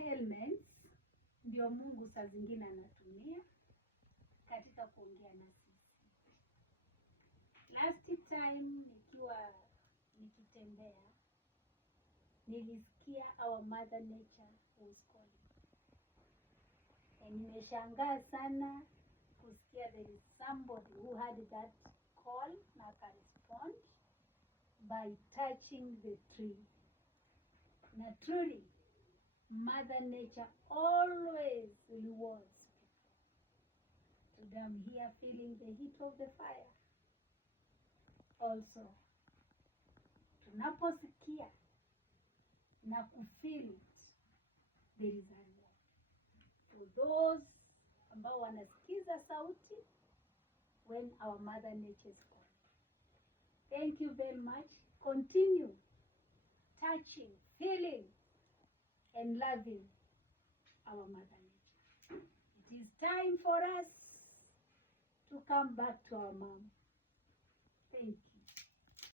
elements ndio Mungu saa zingine anatumia katika kuongea na sisi. Last time nikitembea nilisikia our mother nature was calling. Nimeshangaa sana kusikia there is somebody who had that call na correspond by touching the tree. Na truly, Mother Nature always rewards people. Today I'm here feeling the heat of the fire. Also, tunaposikia na kufeel it, there is a reward. To those ambao wanasikiza sauti when our Mother Nature is calling. Thank you very much. Continue touching, feeling, and loving our Mother Nature. It is time for us to come back to our mom. Thank you.